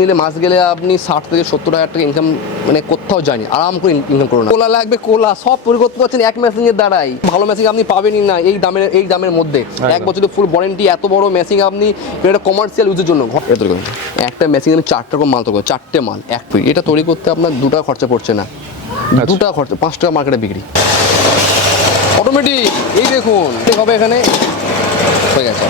নিলে মাস গেলে আপনি ষাট থেকে সত্তর হাজার টাকা ইনকাম মানে কোথাও যায়নি। আরাম করে ইনকাম করুন কোলা লাগবে কোলা সব তৈরি করতে পারছেন এক মেশিং এর দ্বারাই ভালো মেশিং আপনি পাবেনই না এই দামের এই দামের মধ্যে। এক বছরের ফুল ওয়ারেন্টি এত বড় মেশিং আপনি এটা কমার্শিয়াল ইউজের জন্য। একটা মেশিং আমি চারটে রকম মাল তৈরি করুন, চারটে মাল এক পিস এটা তৈরি করতে আপনার দু টাকা খরচা পড়ছে না। দু টাকা খরচা পাঁচ টাকা মার্কেটে বিক্রি। অটোমেটিক এই দেখুন। হবে এখানে। হয়ে গেছে।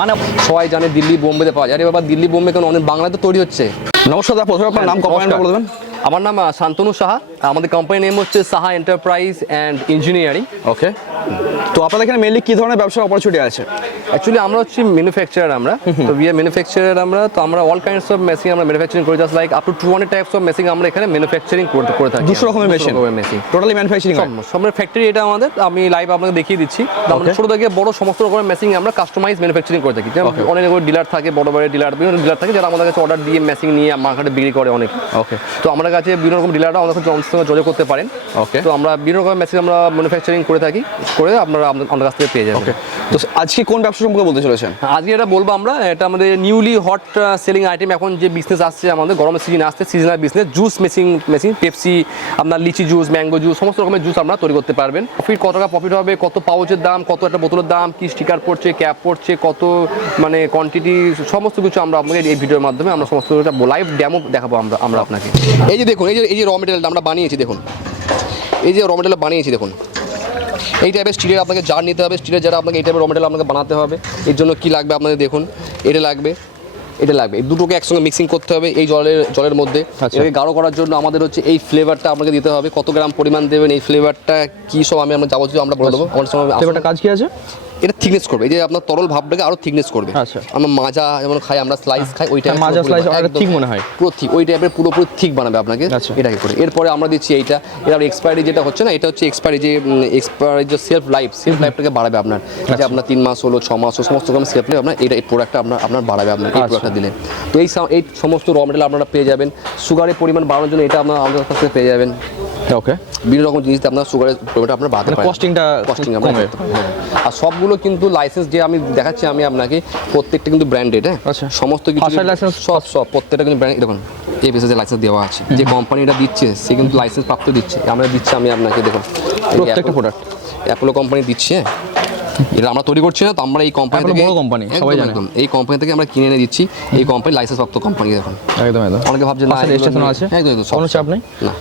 মানে সবাই জানে দিল্লি বোম্বেতে পাওয়া যায়। আরে বাবা দিল্লি বোম্বে কেন? অনেক বাংলাতে তৈরি হচ্ছে। নমস্কার প্রথমে আপনার নাম কোম্পানিটা নমস্কার। বলে দেবেন আমার নাম শান্তনু সাহা। আমাদের কোম্পানির নেম হচ্ছে Saha enterprise and engineering okay তো আপনাদের এখানে মেনলি কি ধরনের ব্যবসার অপরচুনিটি আছে? অ্যাকচুয়ালি আমরা হচ্ছি ম্যানুফ্যাকচারার আমরা। তো উই আর ম্যানুফ্যাকচারার আমরা। তো আমরা অল কাইন্ডস অফ মেশিন আমরা ম্যানুফ্যাকচারিং করি। Just like up to two hundred types of machine আমরা এখানে ম্যানুফ্যাকচারিং করতে করে থাকি। দুশো রকমের মেশিন মেশিন টোটালি ম্যানুফ্যাকচারিং সব ফ্যাক্টরি এটা আমাদের। আমি লাইভ আপনাকে দেখিয়ে দিচ্ছি। আমরা. ছোট থেকে বড় সমস্ত রকমের মেশিন আমরা কাস্টমাইজ ম্যানুফ্যাকচারিং করে থাকি। যেমন অনেক অনেক ডিলার থাকে বড় বড় ডিলার বিভিন্ন ডিলার থাকে যারা আমাদের কাছে অর্ডার দিয়ে মেশিন নিয়ে মার্কেটে বিক্রি করে অনেক। ওকে তো আমার কাছে বিভিন্ন রকম ডিলাররা আমাদের কাছে আমাদের সঙ্গে যোগাযোগ করতে পারেন। ওকে তো আমরা বিভিন্ন রকম মেশিন আমরা ম্যানুফ্যাকচারিং করে থাকি করে আপনারা আমাদের কাছ থেকে পেয়ে যাবেন। ওকে তো আজকে কোন ব্যবসা সম্পর্কে বলতে চলেছেন? আজকে এটা বলব আমরা এটা আমাদের নিউলি হট সেলিং আইটেম এখন যে বিজনেস আসছে আমাদের গরমের সিজন আসছে seasonal business juice machine machine Pepsi আপনার লিচি জুস ম্যাঙ্গো জুস সমস্ত রকমের জুস আমরা তৈরি করতে পারবেন। প্রফিট কত টাকা প্রফিট হবে কত পাউচের দাম কত একটা বোতলের দাম কি স্টিকার পড়ছে ক্যাপ পড়ছে কত মানে কোয়ান্টিটি সমস্ত কিছু আমরা আপনাকে এই ভিডিওর মাধ্যমে আমরা সমস্ত কিছু লাইভ ডেমো দেখাবো আমরা আমরা আপনাকে। এই যে দেখুন এই যে এই যে র মেটেরিয়ালটা আমরা বানিয়েছি দেখুন। এই যে র মেটেরিয়াল বানিয়েছি দেখুন। এই টাইপের স্টিলের আপনাকে জার নিতে হবে স্টিলের যারা আপনাকে এই টাইপের র মেটেরিয়াল আপনাকে বানাতে হবে। এর জন্য কী লাগবে আপনাদের দেখুন এটা লাগবে এটা লাগবে। এই দুটোকে একসঙ্গে মিক্সিং করতে হবে এই জলের জলের মধ্যে। আচ্ছা। এটাকে গাঢ় করার জন্য আমাদের হচ্ছে এই ফ্লেভারটা আপনাকে দিতে হবে। কত গ্রাম পরিমাণ দেবেন এই ফ্লেভারটা কী সব আমি আমরা যাবতীয় আমরা বলে দেবো। আমার সময় এবারটা কাজ কি আছে? এটা থিকনেস করবে এই যে আপনার তরল ভাবটাকে আরও থিকনেস করবে আচ্ছা। আমরা মাজা যেমন খাই আমরা স্লাইস খাই ওই টাইপের মাজা বানাবে। অনেকটা একদম thick মনে হয়। পুরো ঠিক ওই টাইপের পুরোপুরি ঠিক বানাবে আপনাকে আচ্ছা। এটাকে করে এরপরে আমরা দিচ্ছি এইটা এর এক্সপায়ারি যেটা হচ্ছে না এটা হচ্ছে এক্সপায়ারি যে এক্সপায়ারি যে সেলফ লাইফ সেলফ লাইফটাকে বাড়াবে আপনার আচ্ছা। যে আপনার তিন মাস হলো ছ মাস হলো সমস্ত রকম সেলফ লাইফ আপনার এটা এই প্রোডাক্টটা আপনার আপনার বাড়াবে আপনার এই আচ্ছা। প্রোডাক্টটা দিলে তো এই এই সমস্ত র মেটেরিয়াল আপনারা পেয়ে যাবেন সুগারের পরিমাণ বাড়ানোর জন্য এটা আপনার আমাদের কাছ পেয়ে যাবেন ওকে বিভিন্ন রকম জিনিস আপনার সুগারের পরিমাণটা আপনার বাড়াতে পারেন costing-টা কস্টিং হ্যাঁ। আর সবগুলো কিন্তু লাইসেন্স যে আমি দেখাচ্ছি আমি আপনাকে প্রত্যেকটা কিন্তু ব্র্যান্ডেড হ্যাঁ আচ্ছা। সমস্ত কিছু side সব সব প্রত্যেকটা কিন্তু ব্র্যান্ড দেখুন এই বিশেষ লাইসেন্স দেওয়া আছে যে কোম্পানিটা দিচ্ছে সে কিন্তু লাইসেন্স প্রাপ্ত দিচ্ছে আমরা দিচ্ছি আমি আপনাকে দেখুন প্রত্যেকটা product? অ্যাপোলো কোম্পানি দিচ্ছে হ্যাঁ এটা আমরা তৈরি করছি না তো আমরা এই কোম্পানি থেকে বড় company, সবাই একদম, জানে। একদম। এই কোম্পানি থেকে আমরা কিনে এনে দিচ্ছি এই কোম্পানি লাইসেন্স প্রাপ্ত কোম্পানি দেখুন একদম একদম অনেকে ভাবছে না নেই। আছে? একদম একদম সব কোনো চাপ নেই? না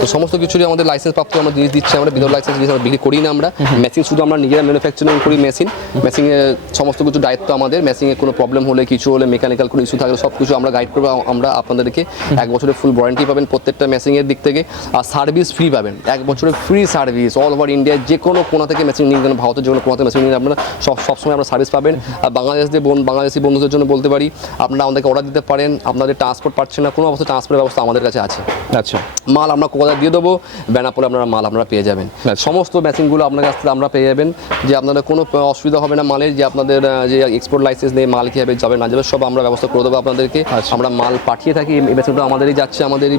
তো সমস্ত কিছুরই আমাদের লাইসেন্স প্রাপ্ত আমরা জিনিস দিচ্ছি আমরা বিদর লাইসেন্স জিনিস আমরা বিক্রি করি না আমরা। মেশিন শুধু আমরা নিজেরা ম্যানুফ্যাকচারিং করি মেশিন মেশিনে সমস্ত কিছু দায়িত্ব আমাদের। মেশিনে কোনো প্রবলেম হলে কিছু হলে মেকানিক্যাল কোনো ইস্যু থাকলে সব কিছু আমরা গাইড করব। আমরা আপনাদেরকে এক বছরের ফুল ওয়ারেন্টি পাবেন প্রত্যেকটা মেশিনের দিক থেকে। আর সার্ভিস ফ্রি পাবেন। এক বছরের ফ্রি সার্ভিস অল ওভার ইন্ডিয়ার যে কোনো কোনা থেকে মেশিন নিন কেন ভারতের যে কোনো থেকে মেশিন নিন আপনারা সব সবসময় আমরা সার্ভিস পাবেন। আর বাংলাদেশদের বোন বাংলাদেশি বন্ধুদের জন্য বলতে পারি আপনারা আমাদেরকে অর্ডার দিতে পারেন। আপনাদের ট্রান্সপোর্ট পাচ্ছেন না কোনো অবস্থা ট্রান্সপোর্টের ব্যবস্থা আমাদের কাছে আছে। আচ্ছা। মাল আমরা কোথায় দিয়ে দেবো। বেনাপোলে আপনারা মাল আপনারা পেয়ে যাবেন। আচ্ছা। সমস্ত মেশিনগুলো আপনার কাছ থেকে আমরা পেয়ে যাবেন। যে আপনাদের কোনো অসুবিধা হবে না মালের যে আপনাদের যে এক্সপোর্ট লাইসেন্স নেই মাল কীভাবে যাবে না যাবে সব আমরা ব্যবস্থা করে দেবো আপনাদেরকে। আচ্ছা। আমরা মাল পাঠিয়ে থাকি এই মেশিনটা আমাদেরই যাচ্ছে আমাদের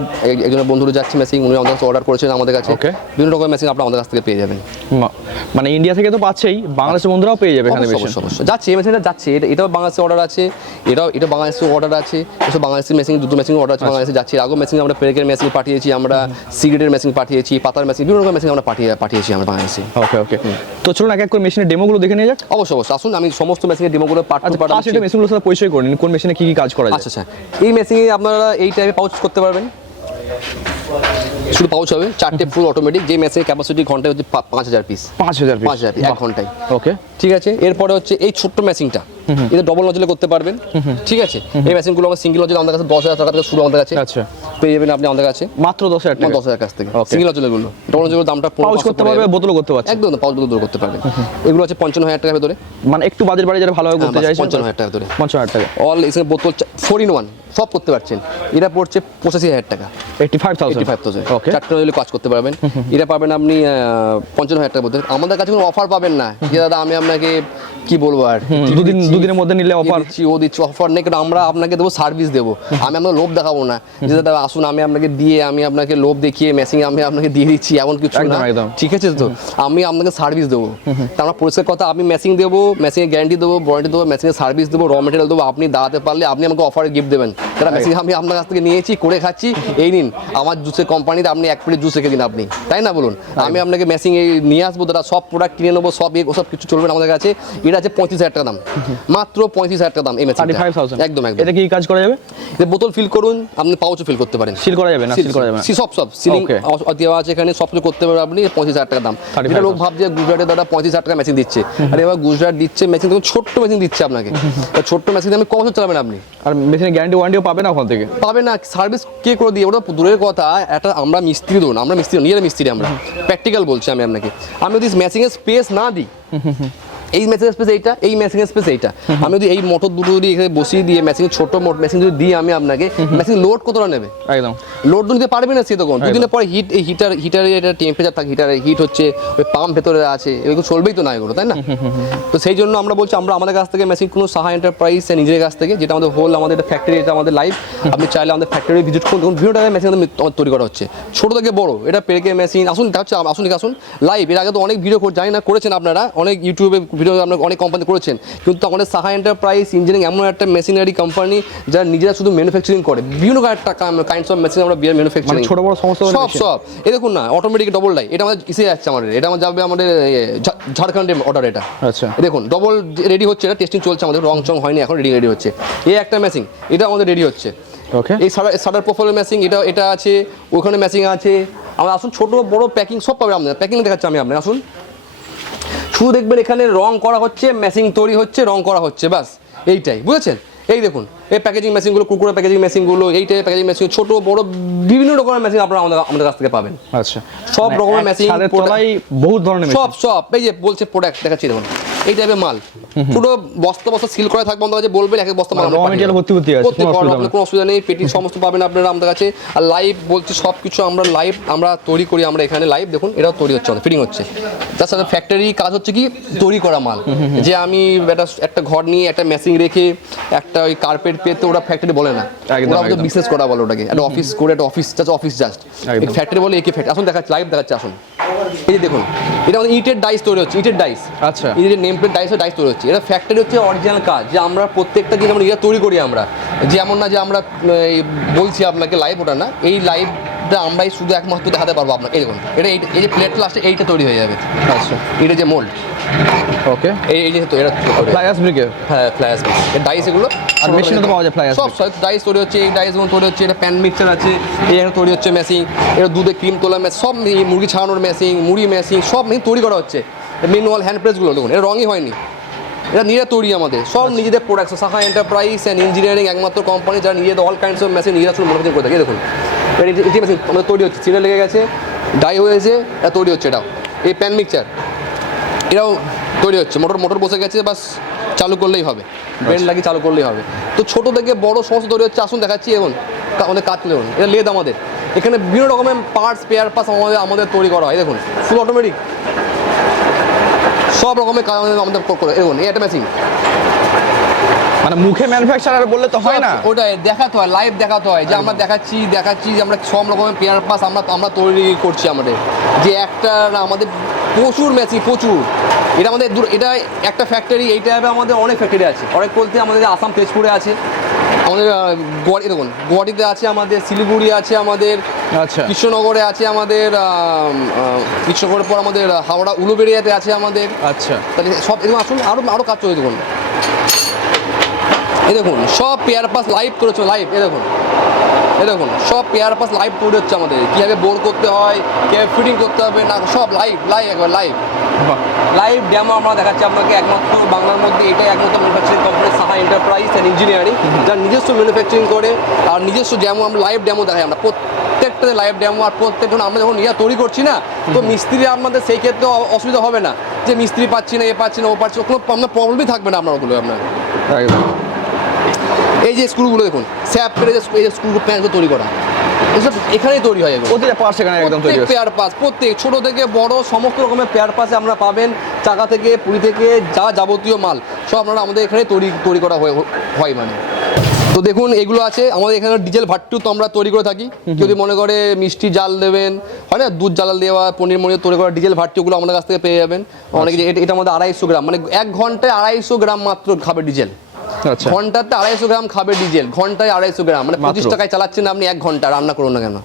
একজন বন্ধুরা যাচ্ছে মেশিন উনি আমাদের কাছে অর্ডার করেছেন আমাদের কাছে। বিভিন্ন রকমের মেশিন আপনারা আমাদের কাছ থেকে পেয়ে যাবেন। মানে ইন্ডিয়া থেকে তো পাচ্ছেই বাংলাদেশের বন্ধুরাও পেয়ে যাবে এখানে অবশ্যই। যাচ্ছে এই মেশিনটা যাচ্ছে এটা এটাও বাংলাদেশে অর্ডার আছে এটাও এটা বাংলাদেশে অর্ডার আছে এসব বাংলাদেশি মেশিন দুটো মেশিন অর্ডার আচ্ছা। আছে বাংলাদেশে যাচ্ছে। আগেও মেশিন আমরা পেরেকের মেশিন পাঠিয়েছি আমরা সিগারেটের মেশিন পাঠিয়েছি পাতার মেশিন বিভিন্ন রকম মেশিন আমরা পাঠিয়ে পাঠিয়েছি আমরা বাংলাদেশে। ওকে ওকে তো চলুন এক এক করে মেশিনের ডেমোগুলো দেখে নিয়ে যাক। অবশ্যই অবশ্যই। আসুন আমি সমস্ত মেশিনের ডেমোগুলো টু আচ্ছা এটা মেশিনগুলোর সাথে পরিচয় করে নিন কোন মেশিনে কি কি কাজ করা যায়। আচ্ছা আচ্ছা। এই মেশিনে আপনারা এই টাইপে পাউচ করতে পারবেন। শুধু পাউচ হবে চারটে ফুল অটোমেটিক যে মেশিনের ক্যাপাসিটি ঘন্টায় হচ্ছে পাঁচ হাজার পিস পাঁচ হাজার পাঁচ হাজার এক ঘন্টায়। ওকে ঠিক আছে? এরপরে হচ্ছে এই ছোট্ট মেশিনটা এটা ডবল নজলে করতে পারবেন। ঠিক আছে? এই মেশিনগুলো আমার সিঙ্গেল নজলে আমাদের কাছে দশ হাজার টাকা থেকে শুরু আমাদের কাছে। আচ্ছা। পেয়ে যাবেন আপনি আমাদের কাছে। মাত্র দশ হাজার টাকা। দশ হাজার কাছ থেকে. সিঙ্গেল নজলেরগুলো ডবল নজলের দামটা পাউচ করতে পারবে। বোতলও করতে পারবে একদম পাউচ বোতল করতে পারবে। এগুলো আছে পঞ্চান্ন হাজার টাকার ভেতরে। মানে একটু বাজেট বাড়ি যারা ভালোভাবে করতে হ্যাঁ, চাইছে পঞ্চান্ন হাজার টাকা ভেতরে। পঞ্চান্ন হাজার টাকা। অল এসে বোতল ফোর ইন ওয়ান সব করতে পারছেন। এটা পড়ছে পঁচাশি হাজার টাকা। Eighty five thousand five thousand চারটে হলে কাজ করতে পারবেন। এটা পাবেন আপনি পঞ্চান্ন হাজার টাকা মধ্যে। আমাদের কাছে কোনো অফার পাবেন না। যে দাদা আমি আপনাকে কি বলব আর? দুদিন দুদিনের মধ্যে নিলে অফার দিচ্ছি ও দিচ্ছি অফার নেই। কারণ আমরা আপনাকে দেবো সার্ভিস দেবো। আমি আপনার লোভ দেখাবো না। যে দাদা আসুন আমি আপনাকে দিয়ে আমি আপনাকে লোভ দেখিয়ে মেশিন আমি আপনাকে দিয়ে দিচ্ছি এমন কিছু না। ঠিক আছে তো? আমি আপনাকে সার্ভিস দেবো। তা আমরা পরিষ্কার কথা আমি মেশিন দেবো মেশিনের গ্যারান্টি দেবো ওয়ারেন্টি দেবো মেশিনের সার্ভিস দেবো র মেটেরিয়াল দেবো। আপনি দাঁড়াতে পারলে আপনি আমাকে অফারে গিফট দেবেন। তারা মেশিন আমি আপনার কাছ থেকে নিয়েছি করে খাচ্ছি। এই নিন আমার জুসের কোম্পানিতে আপনি এক প্লেট জুস রেখে দিন আপনি। তাই না বলুন? আমি আপনাকে মেশিন এই নিয়ে আসব দাদা সব প্রোডাক্ট কিনে নেব সব এ- সব কিছু চলবে আমাদের কাছে। এটা আছে পঁয়ত্রিশ হাজার টাকা দাম। মাত্র পঁয়ত্রিশ হাজার টাকা দাম এই থাউজেন্ড একদম একদম। এটা কি কাজ করা যাবে? বোতল ফিল করুন আপনি পাউচও ফিল করতে পারেন। সিল করা যাবে না সিল করা যাবে সব সব সিলিং দেওয়া আছে এখানে সব কিছু করতে পারবেন আপনি পঁচিশ হাজার টাকা দাম। 35,000 যেটা লোক ভাবছে গুজরাটে দাদা পঁচিশ হাজার টাকা মেশিন দিচ্ছে। আর এবার গুজরাট দিচ্ছে মেশিন ছোট্ট মেশিন দিচ্ছে আপনাকে। ছোট্ট মেশিন আমি ক বছর চালাবেন আপনি। আর মেশিনের গ্যারান্টি ওয়ারেন্টিও পাবে না ওখান থেকে? পাবে না সার্ভিস কে করে দিয়ে ওটা দূরের কথা একটা আমরা মিস্ত্রি ধরুন আমরা মিস্ত্রি নিয়ে মিস্ত্রি আমরা। প্র্যাকটিক্যাল বলছি আমি আপনাকে। আমি যদি ম্যাচিংয়ের স্পেস না দিই এই মেশিং স্পেস এইটা এই মেশিং স্পেস এইটা। আমি যদি এই মোটর দুটো যদি এখানে বসিয়ে দিয়ে মেশিন ছোট মোট মেশিন যদি দিই আমি আপনাকে মেশিন লোড কতটা নেবে? একদম। লোড নিতে পারবে না সে তখন দুদিনের পরে হিট এই হিটার হিটারে এটা টেম্পারেচার থাকে হিটারে হিট হচ্ছে ওই পাম্প ভেতরে আছে এগুলো চলবেই তো না এগুলো তাই না? তো সেই জন্য আমরা বলছি আমরা আমাদের কাছ থেকে মেশিন কোনো সাহা এন্টারপ্রাইজ নিজের কাছ থেকে যেটা আমাদের হোল আমাদের ফ্যাক্টরি এটা আমাদের লাইভ আপনি চাইলে আমাদের ফ্যাক্টরি ভিজিট করুন। দেখুন বিভিন্ন টাকায় মেশিন আমাদের তৈরি করা হচ্ছে। ছোট থেকে বড় এটা পেরেকে মেশিন আসুন দেখাচ্ছে আসুন আসুন লাইভ এর আগে তো অনেক ভিডিও জানি না করেছেন আপনারা অনেক ইউটিউবে ভিডিও আপনার অনেক কোম্পানি করেছেন। কিন্তু আমাদের সাহা এন্টারপ্রাইজ ইঞ্জিনিয়ারিং এমন একটা মেশিনারি কোম্পানি যারা নিজেরা শুধু ম্যানুফ্যাকচারিং করে। বিভিন্ন কাইন্ডস অফ মেশিন আমরা বিয়ার ম্যানুফ্যাকচারিং ছোট বড় সমস্ত সব সব। এই দেখুন না অটোমেটিক ডবল ডাই এটা আমাদের ইসে যাচ্ছে আমাদের। এটা আমার যাবে আমাদের এ, ঝাড়খণ্ডের অর্ডার এটা। আচ্ছা। দেখুন ডবল রেডি হচ্ছে এটা টেস্টিং চলছে আমাদের। রং চং হয়নি এখন রেডি রেডি হচ্ছে। এই একটা মেশিন এটা আমাদের রেডি হচ্ছে। ওকে এই সাডার সাডার প্রোফাইলের ম্যাচিং এটা এটা আছে ওখানে ম্যাচিং আছে। আমরা আসুন ছোট বড় প্যাকিং সব পাবে আপনার প্যাকিং দেখাচ্ছি আমি আপনার আসুন। শুধু দেখবেন এখানে রং করা হচ্ছে ম্যাচিং তৈরি হচ্ছে রং করা হচ্ছে বাস এইটাই বুঝেছেন? এই দেখুন এই প্যাকেজিং মেশিনগুলো কুকুরের প্যাকেজিং মেশিনগুলো এই টাইপের প্যাকেজিং মেশিন ছোট বড় বিভিন্ন রকমের মেশিন আপনারা আমাদের আমাদের কাছ থেকে পাবেন। আচ্ছা। সব মানে রকমের মেশিন বহুত ধরনের সব সব এই যে বলছে প্রোডাক্ট দেখাচ্ছি দেখুন। এই টাইপের মাল। পুরো বস্তা বস্তা সিল করা থাকবে আমাদের কাছে বলবেন এক এক বস্তা মাল দেবো। ভর্তি ভর্তি আছে, কোনো অসুবিধা নেই। কোনো অসুবিধা নেই পেটি সমস্ত পাবেন আপনারা আমাদের কাছে। আর লাইভ বলছি সব কিছু আমরা লাইভ আমরা তৈরি করি আমরা এখানে লাইভ দেখুন এটাও তৈরি হচ্ছে আমাদের ফিটিং হচ্ছে। তার সাথে ফ্যাক্টরি কাজ হচ্ছে কি তৈরি করা মাল। যে আমি একটা একটা ঘর নিয়ে একটা মেশিন রেখে একটা ওই কার্পেট পেতে ওরা ফ্যাক্টরি বলে না। ওরা আমাদের বিজনেস করা বলে ওটাকে। একটা অফিস করে একটা office just office just factory বলে একে ফ্যাক্টরি আসুন দেখাচ্ছি লাইভ দেখাচ্ছে আসুন। এই দেখুন এটা আমাদের ইটের ডাইস তৈরি হচ্ছে ইটের ডাইস আচ্ছা। যে নেম প্লেট ডাইস ডাইস তৈরি হচ্ছে। এটা ফ্যাক্টরি হচ্ছে অরিজিনাল কাজ যে আমরা প্রত্যেকটা জিনিস আমরা নিজেরা তৈরি করি আমরা। যেমন না যে আমরা বলছি আপনাকে লাইভ ওটা না এই লাইভটা আমরাই শুধু একমাত্র দেখাতে পারব আপনাকে। এই দেখুন এটা এই- যে প্লেট লাস্টে এইটা তৈরি হয়ে যাবে। আচ্ছা এটা যে মোল্ড ওকে এই এই যে তো এটা। ফ্লাই ব্রিকে হ্যাঁ ফ্লায়াস এর ডাইস এগুলো আর এ তো পাওয়া যায় fly সব সব ডাইস তৈরি হচ্ছে এই ডাইস যেমন তৈরি হচ্ছে এটা প্যান মিক্সচার আছে এই একটা তৈরি হচ্ছে মেশিন এটা দুধে ক্রিম তোলা মেশিন সব মুরগি ছাড়ানোর মেশিন মুড়ি মেশিন সব মেশিন তৈরি করা হচ্ছে। ম্যানুয়াল হ্যান্ড প্রেসগুলো দেখুন এটা রঙই হয়নি। এটা নিজেরা তৈরি আমাদের সব নিজেদের product Saha enterprise and engineering একমাত্র কোম্পানি যারা নিজেদের অল কাইন্ডস অফ মেশিন নিজেরা ম্যানুফ্যাকচার করে থাকে। দেখুন এটা মেশিন আমাদের তৈরি হচ্ছে সিরিয়াল লেগে গেছে ডাই হয়েছে এটা তৈরি হচ্ছে এটাও। এই প্যান মিক্সচার এটাও তৈরি হচ্ছে। মোটর মোটর বসে গেছে বাস চালু করলেই হবে। ব্রেন লাগিয়ে চালু করলেই হবে। তো ছোট থেকে বড় সমস্ত তৈরি হচ্ছে আসুন দেখাচ্ছি এখন আমাদের কাজ দেখুন এটা লেদ আমাদের। এখানে বিভিন্ন রকমের পার্টস পেয়ার পাস আমাদের আমাদের তৈরি করা হয় দেখুন ফুল অটোমেটিক সব রকমের কাজ আমাদের করে দেখুন এই একটা মেশিন মানে মুখে ম্যানুফ্যাকচারার বললে তো হয় না? ওটাই দেখাতে হয় লাইভ দেখাতে হয়। যে আমরা দেখাচ্ছি দেখাচ্ছি যে আমরা সব রকমের পেয়ার পাস আমরা আমরা তৈরি করছি আমাদের। যে একটা না আমাদের প্রচুর মেশিন প্রচুর। এটা আমাদের দূর- এটা একটা ফ্যাক্টরি এইটা আমাদের অনেক ফ্যাক্টরি আছে। অনেক বলতে আমাদের আসাম তেজপুরে আছে। আমাদের গুয়াহাটি দেখুন গুয়াহাটিতে আছে আমাদের শিলিগুড়ি আছে আমাদের আচ্ছা। কৃষ্ণনগরে আছে আমাদের কৃষ্ণনগরের পর আমাদের হাওড়া উলুবেড়িয়াতে আছে আমাদের। আচ্ছা। তাহলে সব এরকম আসুন আরও আরও কাজ চলে দেখুন। এই দেখুন সব পেয়ার পাস লাইভ করেছে লাইভ এ দেখুন। এ দেখুন সব পেয়ার পাস লাইভ তৈরি হচ্ছে আমাদের। কীভাবে বোর করতে হয় কীভাবে ফিটিং করতে হবে না সব লাইভ লাইভ একবার লাইভ। লাইভ ডেমো আমরা দেখাচ্ছি আপনাকে একমাত্র বাংলার মধ্যে এটাই একমাত্র manufacturing company Saha enterprise and engineering যার নিজস্ব ম্যানুফ্যাকচারিং করে আর নিজস্ব ডেমো আমরা লাইভ ডেমো দেখাই আমরা। প্রত্যেকটা লাইভ ডেমো আর প্রত্যেকটা আমরা যখন ইয়া তৈরি করছি না তো মিস্ত্রি আমাদের সেই ক্ষেত্রে অসুবিধা হবে না। যে মিস্ত্রি পাচ্ছি না এ পাচ্ছি না ও পাচ্ছি কোনো আপনার প্রবলেমই থাকবে না আপনার ওগুলো আপনার। এই যে স্ক্রুগুলো দেখুন স্যাপ পেরে যে স্ক্রু প্যান্টগুলো তৈরি করা। এসব এখানেই তৈরি হয় প্রতিটা পার্ট সেখানে একদম তৈরি পেয়ার পাস প্রত্যেক ছোট থেকে বড় সমস্ত রকমের পেয়ার পাসে আমরা পাবেন। চাকা থেকে পুরি থেকে যা যাবতীয় মাল সব আপনারা আমাদের এখানে তৈরি তৈরি করা হয় মানে। তো দেখুন এগুলো আছে। আমাদের এখানে ডিজেল ভাট্টু তো আমরা তৈরি করে থাকি। যদি মনে করে মিষ্টি জাল দেবেন হয় না দুধ জ্বাল দেওয়া পনির মনির তৈরি করা ডিজেল ভাট্টুগুলো আমাদের কাছ থেকে পেয়ে যাবেন। অনেকে এটা- এটা আমাদের আড়াইশো গ্রাম মানে এক ঘন্টায় আড়াইশো গ্রাম মাত্র খাবে ডিজেল আচ্ছা ঘন্টাতে আড়াইশো গ্রাম খাবে ডিজেল ঘন্টায় আড়াইশো গ্রাম। মানে পঁচিশ টাকায় চালাচ্ছেন আপনি এক ঘণ্টা রান্না করুন না কেন?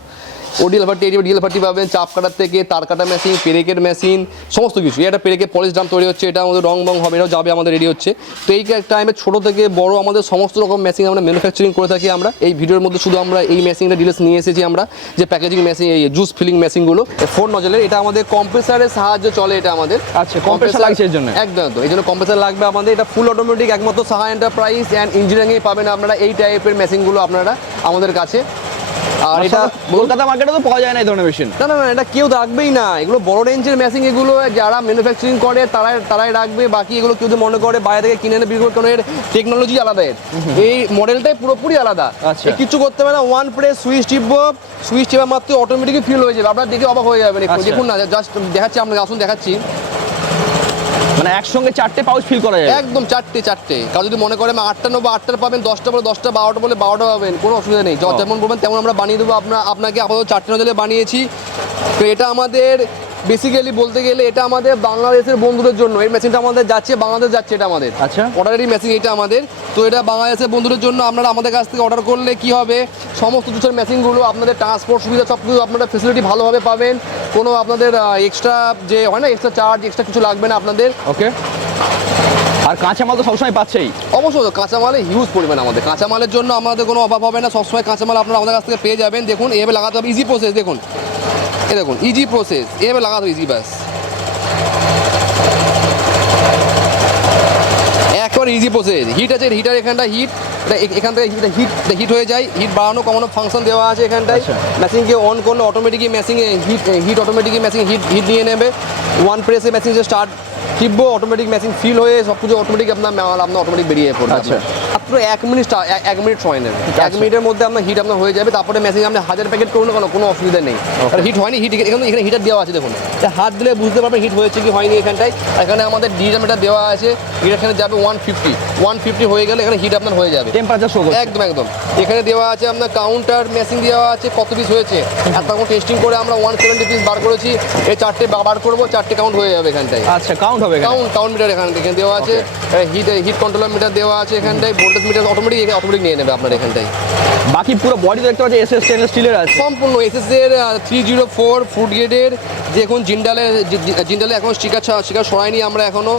ও ডিএল ভাটি এটি ডিএল ভাটি পাবেন চাপ কাটার থেকে তার কাটা মেশিন পেরেকের মেশিন সমস্ত কিছু। এটা পেরেকে পলিশ ড্রাম তৈরি হচ্ছে এটা আমাদের রং বং হবে এটাও যাবে আমাদের রেডি হচ্ছে। তো এই টাইমে ছোট থেকে বড় আমাদের সমস্ত রকম মেশিন আমরা ম্যানুফ্যাকচারিং করে থাকি আমরা। এই ভিডিওর মধ্যে শুধু আমরা এই মেশিনটা ডিটেলস নিয়ে এসেছি আমরা যে প্যাকেজিং মেশিন এই জুস ফিলিং মেশিনগুলো ফোর নজলের এটা আমাদের কম্প্রেসারের সাহায্য চলে এটা আমাদের। আচ্ছা, compressor লাগছে এর জন্য? একদম একদম এই জন্য কম্প্রেসার লাগবে আমাদের। এটা ফুল অটোমেটিক একমাত্র সাহা এন্টারপ্রাইজ অ্যান্ড ইঞ্জিনিয়ারিংয়ে পাবেন আপনারা। এই টাইপের মেশিনগুলো আপনারা আমাদের কাছে আর এটা কলকাতা মার্কেটে তো পাওয়া যায় না এই ধরনের মেশিন না না না এটা কেউ রাখবেই না। এগুলো বড় রেঞ্জের মেশিন এগুলো যারা ম্যানুফ্যাকচারিং করে তারাই তারাই রাখবে। বাকি এগুলো কেউ যদি মনে করে বাইরে থেকে কিনে এনে বিক্রি কারণ এর টেকনোলজি আলাদা এর। এই মডেলটাই পুরোপুরি আলাদা। আচ্ছা। কিছু করতে হবে না ওয়ান প্রেস সুইচ টিপবো সুইচ টিপা মাত্র অটোমেটিকই ফিল হয়ে যাবে। আপনারা দেখে অবাক হয়ে যাবেন আচ্ছা। দেখুন না জাস্ট দেখাচ্ছি আপনাকে আসুন দেখাচ্ছি। মানে একসঙ্গে চারটে পাউচ ফিল করা যায় একদম চারটে চারটে। কারণ যদি মনে করেন আটটা নেব আটটা পাবেন দশটা বলে দশটা বারোটা বলে বারোটা পাবেন কোনো অসুবিধা নেই। যেমন বলবেন তেমন আমরা বানিয়ে দেবো। আপনার আপনাকে আপাতত চারটে নজরে বানিয়েছি। তো এটা আমাদের বেসিক্যালি বলতে গেলে এটা আমাদের বাংলাদেশের বন্ধুদের জন্য। এই মেশিনটা আমাদের যাচ্ছে বাংলাদেশ যাচ্ছে এটা আমাদের। আচ্ছা। অর্ডারেরই মেশিন এটা আমাদের। তো এটা বাংলাদেশের বন্ধুদের জন্য আপনারা আমাদের কাছ থেকে অর্ডার করলে কি হবে? সমস্ত জুসের মেশিনগুলো আপনাদের ট্রান্সপোর্ট সুবিধা সব কিছু আপনারা ফেসিলিটি ভালোভাবে পাবেন। কোনো আপনাদের এক্সট্রা যে হয় না এক্সট্রা চার্জ এক্সট্রা কিছু লাগবে না আপনাদের। ওকে আর কাঁচা মাল তো সবসময় পাচ্ছেই। অবশ্যই কাঁচামালে হিউজ পরিমাণ আমাদের। কাঁচামালের জন্য আমাদের কোনো অভাব হবে না। সবসময় কাঁচামাল আপনারা আমাদের কাছ থেকে পেয়ে যাবেন। দেখুন এভাবে লাগাতে হবে। ইজি প্রসেস দেখুন। এ দেখুন ইজি প্রসেস এভাবে লাগাতে ইজি ব্যাস। একবার ইজি প্রসেস হিট আছে হিটার এখানটা হিট এখান থেকে হিট হিট হয়ে যায় হিট বাড়ানো কমানো ফাংশন দেওয়া আছে এখানটায়। আচ্ছা। মেশিনকে অন করলে অটোমেটিকই মেশিন হিট হিট অটোমেটিকই মেশিন হিট হিট নিয়ে নেবে। ওয়ান প্রেসে মেশিন স্টার্ট টিপবো অটোমেটিক মেশিন ফিল হয়ে সব কিছু অটোমেটিক আপনার মাল আপনার অটোমেটিক বেরিয়ে পড়বে। আচ্ছা। মাত্র এক মিনিট এক- মিনিট সময় নেবে। এক আচ্ছা। মিনিটের মধ্যে আপনার হিট আপনার হয়ে যাবে তারপরে মেশিন আপনি হাজার প্যাকেট করুন কেন কোনো অসুবিধা নেই। আর হিট হয়নি হিট এখানে এখানে হিটার দেওয়া আছে দেখুন। হাত দিলে বুঝতে পারবেন হিট হয়েছে কি হয়নি এখানটায়। এখানে আমাদের ডিজাম এটা দেওয়া আছে এখানে যাবে ওয়ান ফিফটি ওয়ান ফিফটি হয়ে গেলে এখানে হিট আপনার হয়ে যাবে। টেম্পারেচার শো একদম একদম। এখানে দেওয়া আছে আপনার কাউন্টার মেশিন দেওয়া আছে কত পিস হয়েছে। তখন টেস্টিং করে আমরা ওয়ান সেভেন্টি পিস বার করেছি। এই চারটে বার করব চারটে কাউন্ট হয়ে যাবে এখানটায়। আচ্ছা কাউন্ট হবে কাউন্ট কাউন্ট মিটার এখানে এখানে দেওয়া আছে। হিট হিট কন্ট্রোলার মিটার দেওয়া আছে এখানটায়। ভোল্টেজ মিটার অটোমেটিক অটোমেটিক নিয়ে নেবে আপনার এখানটায়। বাকি পুরো বডি দেখতে পাচ্ছি এস এস স্টেনলেস স্টিলের আছে। সম্পূর্ণ এসএস এর থ্রি জিরো ফোর ফুড গ্রেডের যে এখন জিন্ডালে জিন্ডালে এখন স্টিকার স্টিকার সরাইনি আমরা এখনও।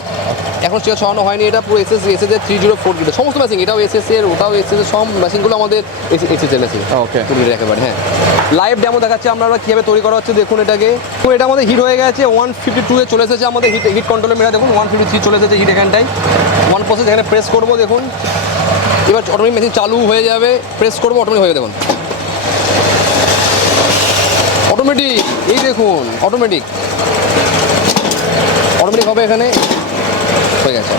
এখন স্টিকার সরানো হয়নি এটা পুরো এসএস এসএস এর থ্রি জিরো ফোর গ্রেডের সমস্ত মেশিন এটাও এসএস এর ওটাও এসএস এর সব মেশিনগুলো আমাদের এসএস এর মেশিন Okay. ফুড গ্রেড একেবারে হ্যাঁ। লাইভ ডেমো দেখাচ্ছে আমরা কীভাবে তৈরি করা হচ্ছে দেখুন এটাকে। তো এটা আমাদের হিট হয়ে গেছে ওয়ান ফিফটি টু এ চলে এসেছে আমাদের হিট হিট কন্ট্রোলের মেটা দেখুন ওয়ান ফিফটি থ্রি চলে এসেছে হিট এখানটায়। ওয়ান প্রসেস এখানে প্রেস করব দেখুন। এবার অটোমেটিক মেশিন চালু হয়ে যাবে প্রেস করব অটোমেটিক হয়ে দেখুন। অটোমেটিক এই দেখুন অটোমেটিক অটোমেটিক হবে এখানে। হয়ে গেছে।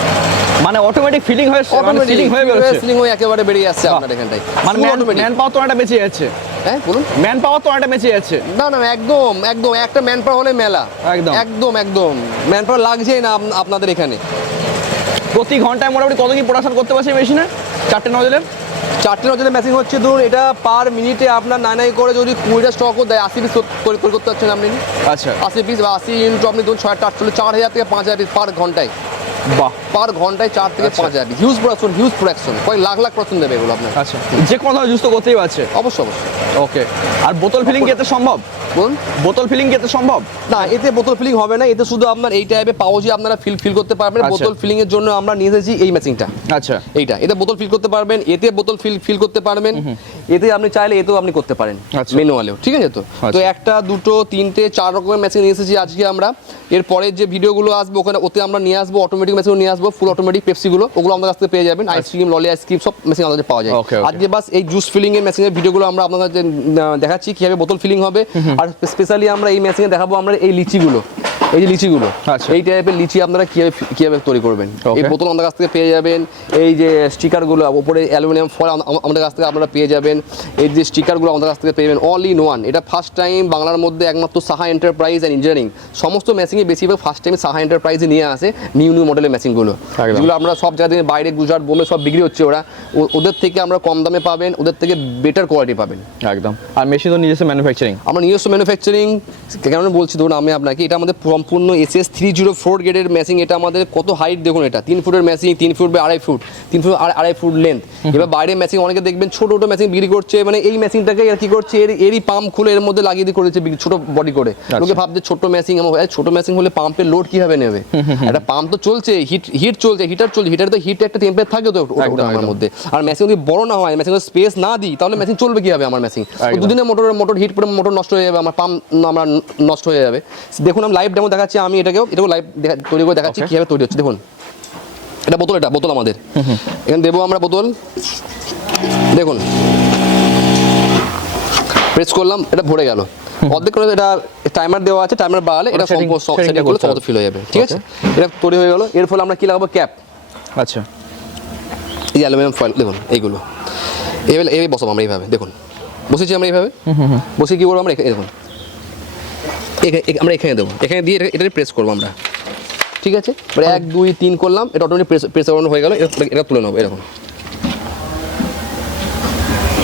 মানে অটোমেটিক ফিলিং হয়ে মানে অটোমেটিক সিলিং হয়ে বেরোচ্ছে। সিলিং হয়ে একেবারে বেরিয়ে আসছে আপনার এখানটায়। মানে automatic। ম্যান পাওয়ার তো অনেকটা বেঁচে যাচ্ছে। হ্যাঁ বলুন। ম্যান পাওয়ার তো অনেকটা বেঁচে যাচ্ছে না না একদম একদম। একটা ম্যান পাওয়ার হলে মেলা। একদম। একদম একদম। ম্যান পাওয়ার লাগছেই না আপনাদের এখানে। প্রতি ঘন্টায় মোটামুটি কত কি প্রোডাকশন করতে পারছে মেশিনে চারটে নজলের চারটে নজরে ম্যাচিং হচ্ছে ধরুন এটা পার মিনিটে আপনার নাই নাই করে যদি কুড়িটা স্টকও দেয় আশি পিস তৈরি করতে পারছেন আপনি। আচ্ছা। আশি পিস বা আশি ইন্টু আপনি ধরুন ছয় আটচল্লিশ চার হাজার থেকে পাঁচ হাজার পিস পার ঘন্টায়। বাহ। পার ঘন্টায় চার থেকে আচ্ছা। পাঁচ হাজার। হিউজ প্রোডাকশন হিউজ প্রোডাকশন কয়েক লাখ লাখ প্রোডাকশন দেবে এগুলো আপনার? আচ্ছা। যে কোনো জুস তো করতেই পারছে। অবশ্যই অবশ্যই। ওকে আর বোতল ফিলিং কি এতে সম্ভব? বলুন বোতল ফিলিং কি এতে সম্ভব? না এতে বোতল ফিলিং হবে না। এতে শুধু আপনার এই টাইপের পাউচই আপনারা ফিল ফিল করতে পারবেন। আচ্ছা। বোতল ফিলিং এর জন্য আমরা নিয়ে এসেছি এই ম্যাচিংটা আচ্ছা। এইটা। এতে বোতল ফিল করতে পারবেন। এতে বোতল ফিল ফিল করতে পারবেন। এতে আপনি চাইলে এতেও আপনি করতে পারেন আচ্ছা। ম্যানুয়ালেও ঠিক আছে তো? আচ্ছা। তো একটা দুটো তিনটে চার রকমের মেশিন নিয়ে এসেছি আজকে আমরা। এর পরের যে ভিডিওগুলো আসবে ওখানে ওতে আমরা নিয়ে আসব অটোমেটিক মেশিন নিয়ে আসব ফুল অটোমেটিক পেপসিগুলো ওগুলো আমাদের কাছ থেকে পেয়ে যাবেন। আইসক্রিম ললি আইসক্রিম সব মেশিন আমাদের পাওয়া যায়। আচ্ছা। আজকে বাস এই জুস ফিলিং এর মেশিনের ভিডিওগুলো আমরা আপনাদের দেখাচ্ছি কীভাবে বোতল ফিলিং হবে। আর স্পেশালি আমরা এই মেশিনে দেখাবো আমরা এই লিচিগুলো। এই যে লিচিগুলো আচ্ছা। এই টাইপের লিচি আপনারা কীভাবে কীভাবে তৈরি করবেন? এই বোতল আমাদের কাছ থেকে পেয়ে যাবেন এই যে স্টিকারগুলো উপরে অ্যালুমিনিয়াম ফয়েল আমাদের কাছ থেকে আপনারা পেয়ে যাবেন এই যে স্টিকারগুলো আমাদের কাছ থেকে পেয়ে যাবেন অল ইন ওয়ান এটা ফার্স্ট টাইম বাংলার মধ্যে একমাত্র সাহা এন্টারপ্রাইজ অ্যান্ড ইঞ্জিনিয়ারিং সমস্ত মেশিনে বেশিরভাগ ফার্স্ট টাইম সাহা এন্টারপ্রাইজে নিয়ে আসে নিউ নিউ মডেলের মেশিনগুলো। যেগুলো আমরা সব জায়গা থেকে বাইরে গুজরাট বোম্বে সব বিক্রি হচ্ছে ওরা। ওদের থেকে আমরা কম দামে পাবেন ওদের থেকে বেটার কোয়ালিটি পাবেন। একদম। আর মেশিন তো নিজস্ব ম্যানুফ্যাকচারিং আমরা নিজস্ব ম্যানুফ্যাকচারিং কেন বলছি ধরুন আমি আপনাকে এটা আমাদের সম্পূর্ণ S S three zero four গ্রেডের ম্যাচিং এটা আমাদের কত হাইট দেখুন এটা? তিন ফুটের ম্যাচিং তিন ফুট বা আড়াই ফুট তিন ফুট আড়াই ফুট লেন্থ এবার বাইরে ম্যাচিং অনেকে দেখবেন ছোট ছোট ম্যাচিং বিক্রি করছে মানে এই ম্যাচিংটাকে আর কি করছে এর এরই পাম্প খুলে এর মধ্যে লাগিয়ে দিয়ে করেছে ছোট বডি করে। লোকে ভাবছে ছোট ম্যাচিং ছোট ম্যাচিং হলে পাম্পের লোড কীভাবে নেবে? একটা পাম্প তো চলছে হিট হিট চলছে হিটার চলছে হিটার তো হিট একটা টেম্পারেচার থাকে তো আমার মধ্যে। আর মেশিন যদি বড় না হয় মেশিন স্পেস না দিই তাহলে মেশিন চলবে কীভাবে আমার মেশিন একদম। দুদিনে মোটর মোটর হিট করে মোটর নষ্ট হয়ে যাবে আমার পাম্প আমার নষ্ট হয়ে যাবে। দেখুন আমি লাইভ ডেমো দেখাচ্ছি আমি এটাকেও এটাও লাইভ তৈরি করে দেখাচ্ছি. কীভাবে তৈরি হচ্ছে দেখুন। এটা বোতল এটা বোতল আমাদের। এখানে দেবো আমরা বোতল। দেখুন। প্রেস করলাম এটা ভরে গেল। অর্ধেক করে এটা টাইমার দেওয়া আছে টাইমার বাড়ালে এটা সেটিং করলে সমস্ত ফিল হয়ে যাবে ঠিক আছে? এটা তৈরি হয়ে গেল। এর ফলে আমরা কি লাগাবো? ক্যাপ আচ্ছা। এই অ্যালুমিনিয়াম ফয়েল দেখুন এইগুলো। এইভাবে এইভাবে বসাবো আমরা এইভাবে দেখুন। বসেছি আমরা এইভাবে? বসে কী করব আমরা? দেখুন। আমরা এখানে দেবো। এখানে দিয়ে এটা- প্রেস করব আমরা। ঠিক আছে? এবার এক দুই তিন করলাম এটা অটোমেটিক প্রেস প্রেস করানো হয়ে গেল এটা এটা তুলে নেব এরকম।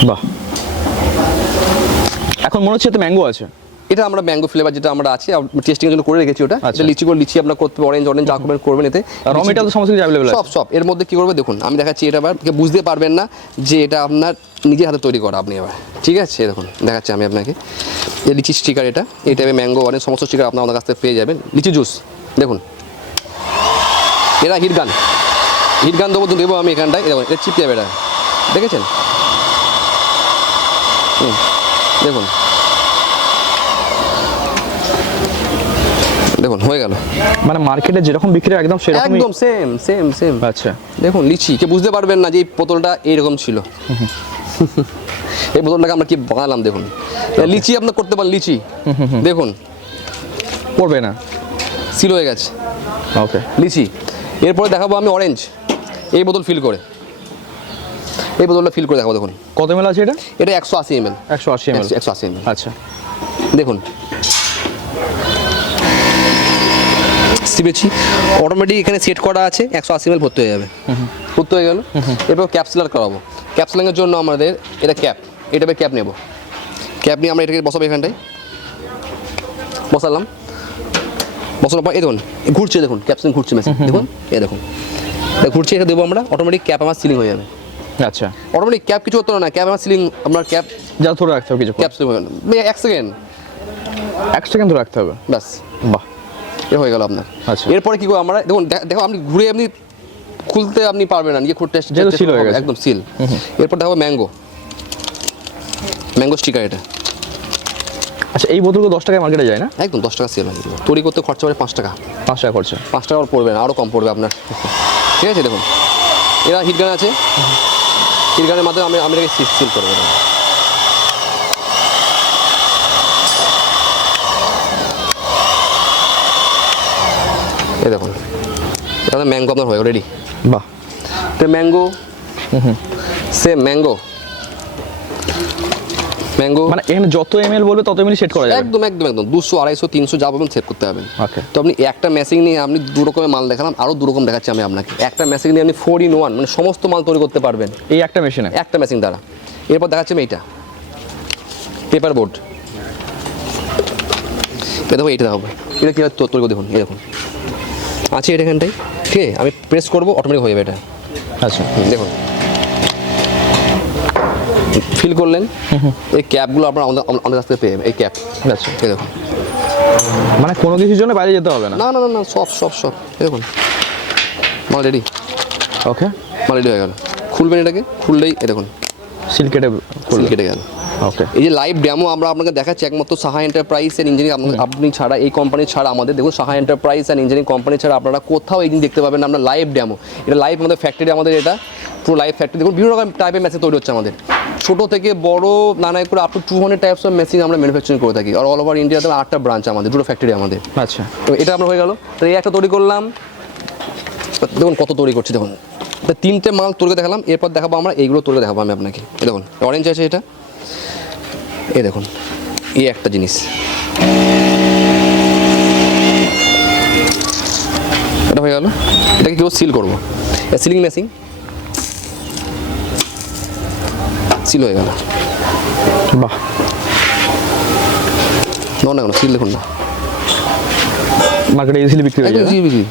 বাহ। এখন মনে হচ্ছে তো ম্যাঙ্গো আছে। এটা আমরা ম্যাঙ্গো ফ্লেভার যেটা আমরা আছে টেস্টিং এর জন্য করে রেখেছি ওটা। আচ্ছা। এটা লিচি করে লিচি আপনার করতে অরেঞ্জ অরেঞ্জ যা করবেন করবেন এতে। র তো সমস্ত কিছু অ্যাভেলেবল সব আছে। সব এর মধ্যে কি করবে দেখুন আমি দেখাচ্ছি এটা আবার। বুঝতে পারবেন না যে এটা আপনার নিজের হাতে তৈরি করা আপনি এবার ঠিক আছে? দেখুন দেখাচ্ছি আমি আপনাকে। এই লিচি স্টিকার এটা। এই টাইপের ম্যাঙ্গো অনেক সমস্ত স্টিকার আপনার আমাদের কাছ থেকে পেয়ে যাবেন। লিচি জুস দেখুন। এরা হিট গান হিট গান দেবো দেবো আমি এখানটায়। দেখুন এটা চিপ যাবে এটা। দেখেছেন? হুম, দেখুন। দেখুন হয়ে গেল। মানে মার্কেটে যেরকম বিক্রি একদম সেরকম একদম সেম সেম সেম আচ্ছা। দেখুন লিচি কে বুঝতে পারবেন না যে এই বোতলটা এইরকম ছিল। এই বোতলটাকে আমরা কি বানালাম দেখুন। লিচি আপনার করতে পারেন লিচি। দেখুন। পড়বে না। সিল হয়ে গেছে। ওকে লিচি। এরপরে দেখাবো আমি অরেঞ্জ এই বোতল ফিল করে। এই বোতলটা ফিল করে দেখাবো দেখুন। কত এমএল আছে এটা? এটা একশো আশি এম এল একশো আশি এমএল একশো আশি এম আচ্ছা। দেখুন। সিবেছি অটোমেটিক এখানে সেট করা আছে একশো আশি এমএল ভর্তি হয়ে যাবে। ভর্তি হয়ে গেল। এরপর ক্যাপসুলার করাবো। ক্যাপসুলিংয়ের জন্য আমাদের এটা ক্যাপ এটা ক্যাপ নেব। ক্যাপ নিয়ে আমরা এটাকে বসাবো এখানটায়। বসালাম। বসানোর পর এই দেখুন ঘুরছে দেখুন ক্যাপসুলিং ঘুরছে মেশিন দেখুন এই দেখুন। ঘুরছে এটা দেবো আমরা। অটোমেটিক ক্যাপ আমার সিলিং হয়ে যাবে। আচ্ছা। অটোমেটিক ক্যাপ কিছু হতো না ক্যাপ আমার সিলিং আপনার ক্যাপ যা ধরে রাখতে হবে কিছু ক্যাপ সিলিং হয়ে গেল। এক সেকেন্ড এক সেকেন্ড ধরে রাখতে হবে। ব্যাস। বাহ। এ হয়ে গেল আপনার। আচ্ছা। এরপরে কি করব আমরা? দেখুন দেখো আপনি ঘুরে আপনি খুলতে আপনি পারবেন না নিজে খুঁড়তে যেহেতু seal হয়ে গেছে। একদম সিল এরপর দেখো ম্যাঙ্গো। ম্যাঙ্গো স্টিকার এটা। আচ্ছা এই বোতলগুলো দশ টাকায় মার্কেটে যায় না? একদম দশ টাকা সেল হয়ে। তৈরি করতে খরচা পড়ে পাঁচ টাকা। পাঁচ টাকা খরচা। পাঁচ টাকা পড়বে না আরও কম পড়বে আপনার। ঠিক আছে দেখুন। এরা হিট গান আছে। হিট গানের মাধ্যমে আমি আমি এটাকে সিল সিল এই দেখুন। এটা ম্যাঙ্গো আপনার হয়ে রেডি বাহ। এটা ম্যাঙ্গো সেম ম্যাঙ্গো ম্যাঙ্গো মানে এখানে যত এমএল বলবে তত এমএল সেট করা যাবে। একদম একদম একদম। দুশো আড়াইশো তিনশো যা পাবেন সেট করতে পারবেন। ওকে তো আপনি একটা মেশিন নিয়ে আপনি দু রকমের মাল দেখালাম আরও দু রকম দেখাচ্ছি আমি আপনাকে। একটা মেশিন নিয়ে আপনি ফোর ইন ওয়ান মানে সমস্ত মাল তৈরি করতে পারবেন। এই একটা মেশিনে একটা মেশিন দ্বারা। এরপর দেখাচ্ছি আমি এইটা। পেপার বোর্ড দেখো এইটা দেখাবো। এটা কীভাবে তৈরি করে দেখুন এই দেখুন। আছে এটা এখানটায় ঠিক আছে? আমি প্রেস করব অটোমেটিক হয়ে যাবে এটা। আচ্ছা। হুম, দেখুন। ফিল করলেন এই ক্যাপগুলো আপনার আমাদের কাছ থেকে পেয়ে এই ক্যাপ। আচ্ছা। এই দেখুন। মানে কোনো কিছুর জন্য বাইরে যেতে হবে না? না না না সব সব সব। দেখুন। মাল রেডি ওকে মাল রেডি হয়ে গেল। খুলবেন এটাকে খুললেই এই দেখুন। সিল কেটে গেল ওকে এই যে লাইভ ডেমো আমরা আপনাকে দেখাচ্ছি একমাত্র সাহা এন্টারপ্রাইজ এন্ড ইঞ্জিনিয়ারিং আপনি ছাড়া এই কোম্পানি ছাড়া আমাদের দেখুন Saha enterprise and engineering company ছাড়া আপনারা কোথাও এই দেখতে পাবেন না আমরা লাইভ ডেমো এটা লাইভ আমাদের ফ্যাক্টরি আমাদের এটা পুরো লাইভ ফ্যাক্টরি দেখুন বিভিন্ন রকম টাইপের মেসেজ তৈরি হচ্ছে আমাদের। ছোট থেকে বড় নানা করে up to two hundred types of machine আমরা ম্যানুফ্যাকচারিং করে থাকি। আর অল ওভার ইন্ডিয়াতে আটটা ব্রাঞ্চ আমাদের দুটো ফ্যাক্টরি আমাদের। আচ্ছা। তো এটা আমরা হয়ে গেল। তো এই একটা তৈরি করলাম। দেখুন কত তৈরি করছি দেখুন। তো তিনটে মাল তৈরি দেখালাম এরপর দেখাবো আমরা এইগুলো তৈরি দেখাবো আমি আপনাকে। এই দেখুন অরেঞ্জ আছে এটা। এ দেখুন এই একটা জিনিস। এটা হয়ে গেল। এটাকে কেউ সিল করব। সিলিং মেশিন সিল হয়ে গেল। বাহ। না না সিল দেখুন না। মার্কেটে ইজিলি বিক্রি হয়ে? easy, easy।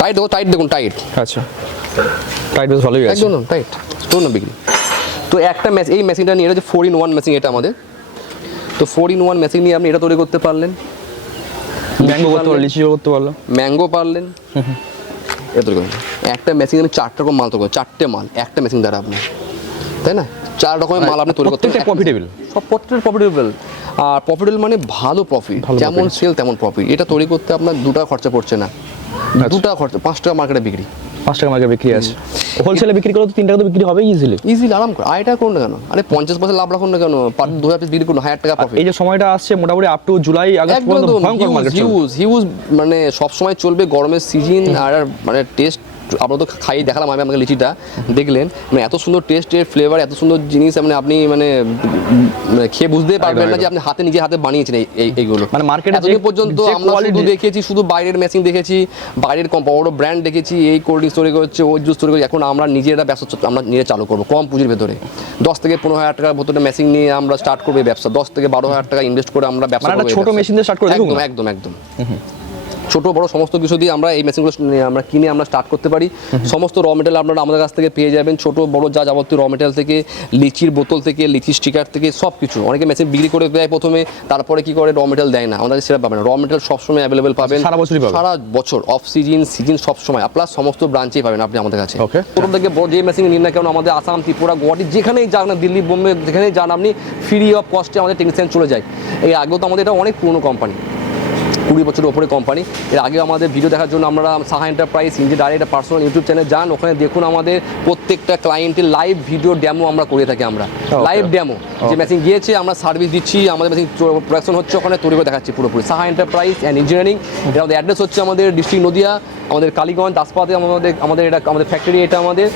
টাইট দেখো টাইট দেখুন টাইট আচ্ছা। টাইট বেশ ভালোই আছে। একদম টাইট তো না বিক্রি। তো একটা মেশিন এই মেশিনটা নিয়ে এটা হচ্ছে ফোর ইন ওয়ান মেশিন এটা আমাদের। তো ফোর ইন ওয়ান মেশিন নিয়ে আপনি এটা তৈরি করতে পারলেন। ম্যাঙ্গো করতে পারল লিচিও করতে পারল ম্যাঙ্গো পারলেন। এটা তৈরি করলেন। একটা মেশিন আমি চারটে রকম মাল তৈরি করেন চারটে মাল একটা মেশিন দ্বারা আপনি। তাই না? চার রকমের মাল আপনি তৈরি করতে profitable? সব প্রত্যেকটা প্রফিটেবল আর প্রফিটেবল মানে ভালো প্রফিট যেমন সেল তেমন প্রফিট এটা তৈরি করতে আপনার দু টাকা খরচা পড়ছে না। দু টাকা খরচা পাঁচ টাকা মার্কেটে বিক্রি। পাঁচ টাকা মার্কেটে বিক্রি আছে। হোলসেলে বিক্রি করলে তো তিন টাকা তো বিক্রি হবে ইজিলি ইজিলি আরাম করে। আড়াই টাকা করুন না কেন? আরে পঞ্চাশ পয়সা লাভ রাখুন না কেন? দু হাজার পিস বিক্রি করুন হাজার টাকা এই যে সময়টা আসছে মোটামুটি আপ টু জুলাই আগস্ট পর্যন্ত ভয়ঙ্কর মার্কেট হিউজ হিউজ মানে সব সময় চলবে গরমের সিজন আর মানে টেস্ট আমরা তো খাই দেখালাম আমি আমাকে লিচিটা দেখলেন। মানে এত সুন্দর টেস্টের ফ্লেভার এত সুন্দর জিনিস মানে আপনি মানে মানে খেয়ে বুঝতে পারবেন না যে আপনি হাতে নিজে হাতে বানিয়েছেন এই- এই এইগুলো। মানে এ এতদিন পর্যন্ত আমরা শুধু দেখেছি শুধু বাইরের মেশিন দেখেছি বাইরের কম বড় ব্র্যান্ড দেখেছি এই কোল্ড ড্রিঙ্কস তৈরি করছে ওই জুস তৈরি করছে এখন আমরা নিজেরা ব্যবসা আমরা নিজে চালু করব কম পুঁজির ভেতরে। দশ থেকে পনেরো হাজার টাকার ভেতরে মেশিন নিয়ে আমরা স্টার্ট করব ব্যবসা দশ থেকে বারো হাজার টাকা ইনভেস্ট করে আমরা ব্যবসা মানে করব ছোট machine দিয়ে স্টার্ট করে দেখুন। একদম একদম। একদম ছোট বড় সমস্ত কিছু দিয়ে আমরা এই মেশিনগুলো আমরা কিনে আমরা স্টার্ট করতে পারি। সমস্ত র মেটেরিয়াল আপনারা আমাদের কাছ থেকে পেয়ে যাবেন। ছোট বড় যা যাবতীয় র মেটেরিয়াল থেকে লিচির বোতল থেকে লিচি স্টিকার থেকে সব কিছু অনেকে মেশিন বিক্রি করে দেয় প্রথমে তারপরে কি করে? র মেটেরিয়াল দেয় না। আমাদের সেটা পাবেন র মেটেরিয়াল সবসময় অ্যাভেলেবেল পাবেন। সারা বছরই পাবেন। সারা বছর অফ সিজন সিজন সবসময়। আপনার সমস্ত ব্রাঞ্চেই পাবেন আপনি আমাদের কাছে. প্রথম থেকে বড় যে মেশিন নিন না কেন আমাদের আসাম ত্রিপুরা গুয়াহাটি যেখানেই যান না দিল্লি বোম্বে যেখানেই যান আপনি ফ্রি অফ কস্টে আমাদের টেকনিশিয়ান চলে যায়। এই আগেও তো আমাদের এটা অনেক পুরনো কোম্পানি কুড়ি বছরের ওপরে কোম্পানি এর আগে আমাদের ভিডিও দেখার জন্য আমরা সাহা এন্টারপ্রাইজ ইঞ্জি ডাইরেক্ট পার্সোনাল ইউটিউব চ্যানেল যান ওখানে দেখুন আমাদের প্রত্যেকটা ক্লায়েন্টের লাইভ ভিডিও ডেমো আমরা করে থাকি আমরা। লাইভ ডেমো যে মেশিন গিয়েছে আমরা সার্ভিস দিচ্ছি আমাদের মেশিন প্রোডাকশন হচ্ছে ওখানে তৈরি করে দেখাচ্ছি পুরোপুরি। সাহা এন্টারপ্রাইজ অ্যান্ড ইঞ্জিনিয়ারিং এটা আমাদের অ্যাড্রেস হচ্ছে আমাদের ডিস্ট্রিক্ট নদিয়া আমাদের কালীগঞ্জ দাসপাতে আমাদের আমাদের এটা আমাদের ফ্যাক্টরি এটা আমাদের।